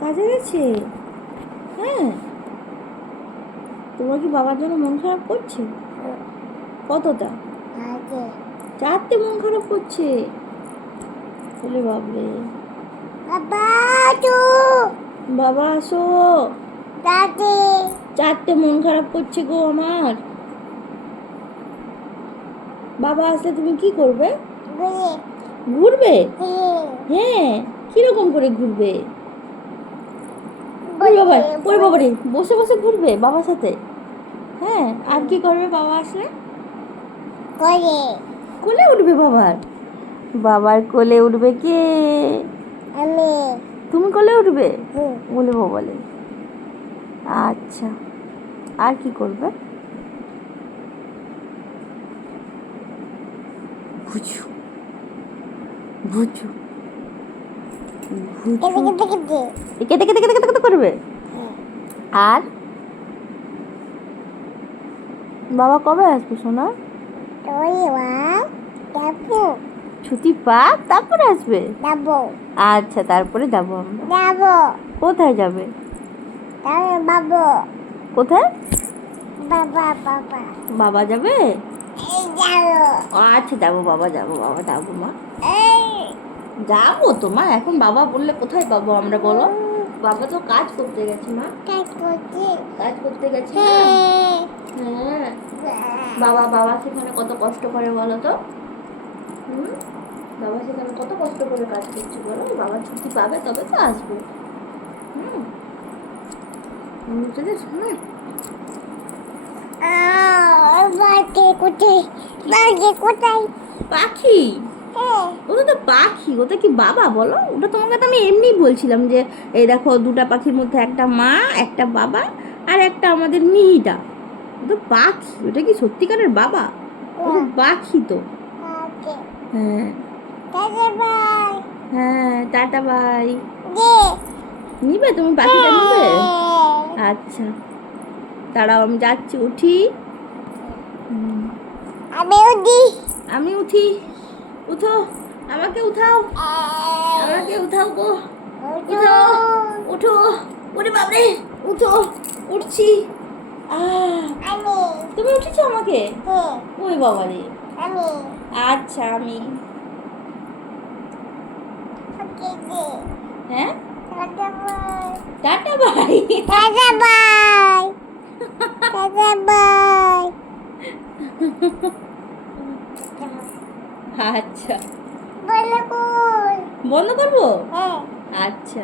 কাজে গেছে? হ্যাঁ। তোমার কি বাবার জন্য মন খারাপ করছে? কতটা? 4টে মন খারাপ করছে। বলে বাবরে। বাবা আসো। 4টে মন খারাপ করছে গো আমার। বাবা আসলে তুমি কি করবে? ঘুরবে? হ্যাঁ। কিরকম করে ঘুরবে? ওরে বাবারে, বসে বসে ঘুরবে বাবার সাথে? হ্যাঁ। আর কি করবে বাবা আসলে? কোলে উঠবে বাবার? বাবার কোলে উঠবে কে? তুমি কোলে উঠবে? বলে বলে। আচ্ছা, আর কি করবে? বুঝু বুঝু কেটে কেটে কেটে কেটে করবে। আর বাবা কবে আসবে সোনা? ছুটি পাক তারপরে আসবে? আচ্ছা, তারপরে যাবো আমরা। কোথায় যাবে? কোথায়? বাবা যাবে? আচ্ছা, যাবো বাবা, যাবো বাবা, যাবো মা, যাবো তো মা। এখন বাবা বললে কোথায় পাবো আমরা বলো? বাবা তো কাজ করতে গেছে মা। কাজ করতে গেছে। হ্যাঁ। বাবা সেখানে কত কষ্ট করে বলো তো? বাবা সেখানে কত কষ্ট করে কাজ করছে বলো? বাবা ছুটি পাবে তবে তো আসবে। পাখি? ওটা তো পাখি, ওটা কি বাবা বলো? ওটা তোমাকে তো আমি এমনি বলছিলাম যে এই দেখো, 2টা পাখির মধ্যে একটা মা, একটা বাবা, আর একটা আমাদের মিহিটা। ওটা পাখি, ওটা কি সত্যিকারের বাবা? ওটা পাখি তো। হ্যাঁ হ্যাঁ, টাটা বাই। নিবে তুমি পাখিটা নিবে? আচ্ছা, দাঁড়াও আমি যাচ্ছি, উঠি। আমি উঠি। উঠো, আমাকে উঠাও, আমাকে উঠাও গো। উঠো, উঠো। ওরে বাবারে, উঠো। উঠছি। তুমি উঠেছো আমাকে? ওই বাবারে। আচ্ছা, আমি। হ্যাঁ, টাটা বাই। আচ্ছা, বন্ধ করবো? আচ্ছা।